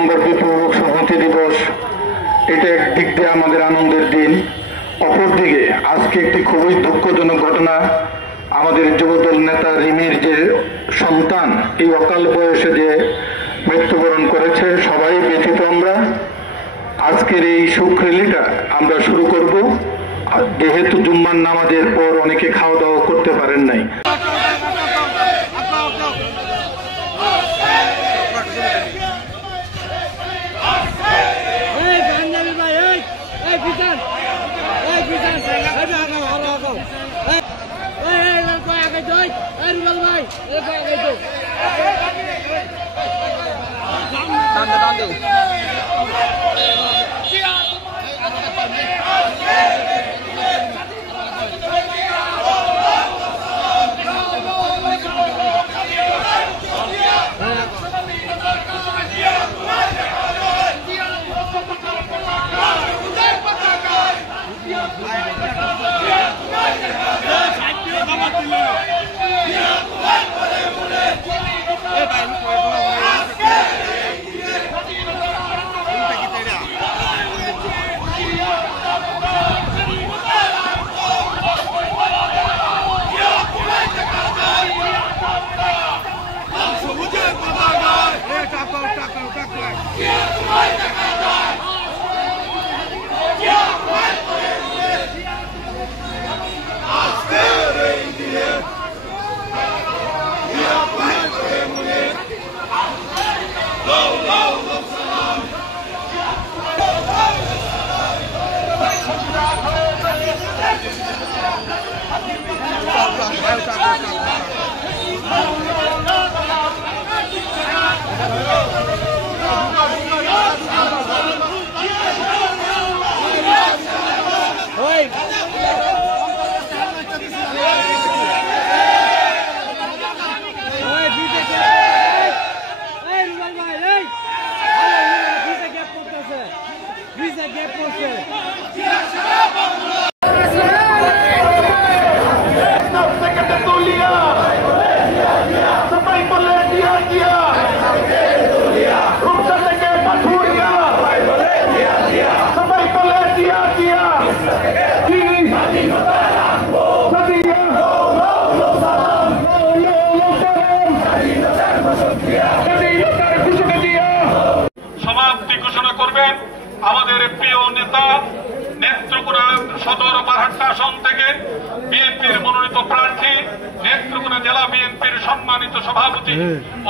নম্বর বিপ্লব সংহতি দিবস, এটা একদিক দিয়ে আমাদের আনন্দের দিন। অপরদিকে আজকে একটি খুবই দুঃখজনক ঘটনা, আমাদের যুবদল নেতা রিমির যে সন্তান এই অকাল বয়সে যে মৃত্যুবরণ করেছে, সবাই ব্যথিত আমরা। আজকের এই শোক র্যালিটা আমরা শুরু করব, যেহেতু জুম্মার নামাজের পর অনেকে খাওয়া দাওয়া করতে পারেন নাই। সমাপ্তি ঘোষণা করবেন আমাদের প্রিয় নেতা, নেত্রকোনা সদর বারহাট্টা আসন থেকে বিএনপির মনোনীত প্রার্থী, নেত্রকোনা জেলা বিএনপির সম্মানিত সভাপতি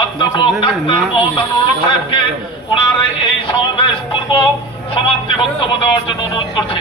অধ্যাপক ডাক্তার মহতানুর সাহেবকে ওনার এই সমাবেশ পূর্ব সমাপ্তি বক্তব্য দেওয়ার জন্য অনুরোধ করছি।